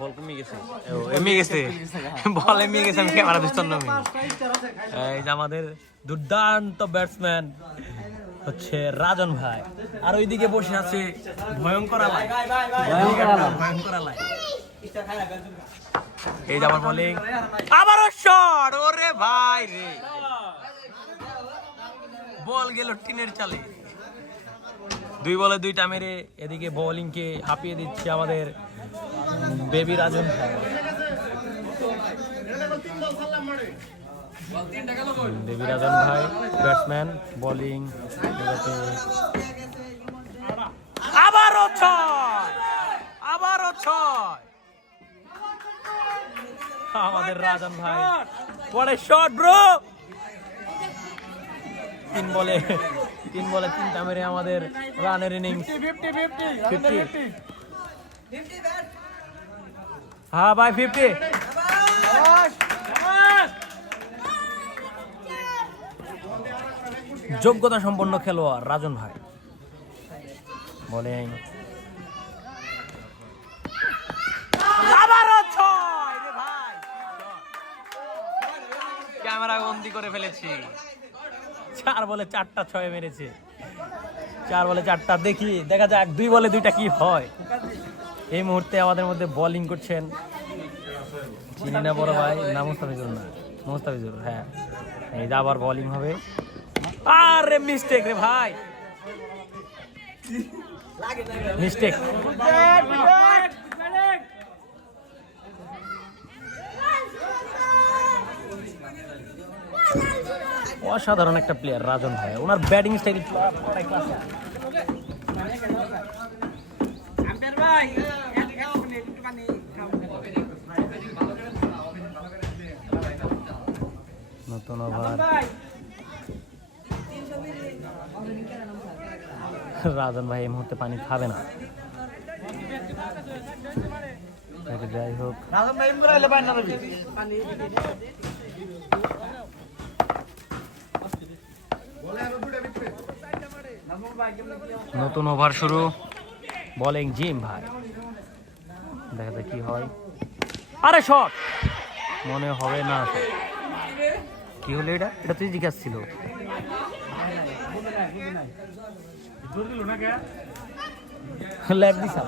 বল কমে গেছে, এমনি গেছে, বল এমনি গেছে, আমি ক্যামেরা দিচ্ছি না। এই যে আমাদের দুর্দান্ত ব্যাটসম্যান হচ্ছে রাজন ভাই, আর ওইদিকে বসে আছে ভয়ঙ্কর আলাই। এই যে আমার বোলিং, আবারও শট, ওরে ভাই রে, বল গেল টিনের চালে। 2 বলে 2টা মেরে এদিকে বোলিং কে হাঁপিয়ে দিচ্ছে আমাদের বেবি রাজন ভাই। বেবি রাজন ভাই ব্যাটসম্যান, বোলিং আবারও 6, আবারও 6। আমাদের রাজন ভাই পরে শট ব্রো, 3 বলে 3টা মেরে আমাদের রানের ইনিংস 50। হ্যাঁ ভাই 50। যোগ্যতা সম্পন্ন খেলোয়াড় রাজন ভাই, বোলিং আবারও 6 রে ভাই, ক্যামেরা বন্দি করে ফেলেছি। 4 বলে 4টা 6 মেরেছে, 4 বলে 4টা। দেখা যাক 2 বলে 2টা কি হয়। এই মুহূর্তে আমাদের মধ্যে বোলিং করছেন, চিনি না বড় ভাই, না মুস্তাফিজুর, না মুস্তাফিজুর, হ্যাঁ। এই যে আবার বোলিং হবে, আরে মিস্টেক রে ভাই, মিস্টেক। অসাধারণ একটা প্লেয়ার রাজন ভাই, ওনার ব্যাটিং স্টাইল নতুন ওভার। রাজন ভাই এই মুহূর্তে পানি খাবে না, যাই হোক। নতুন ওভার শুরু, বোলিং জিম ভাই, দেখা যাক কি হয়। আরে শট, মনে হবে না। কি হলো এটা? এটা তুই জিজ্ঞাসা ছিল। লেগ দিছা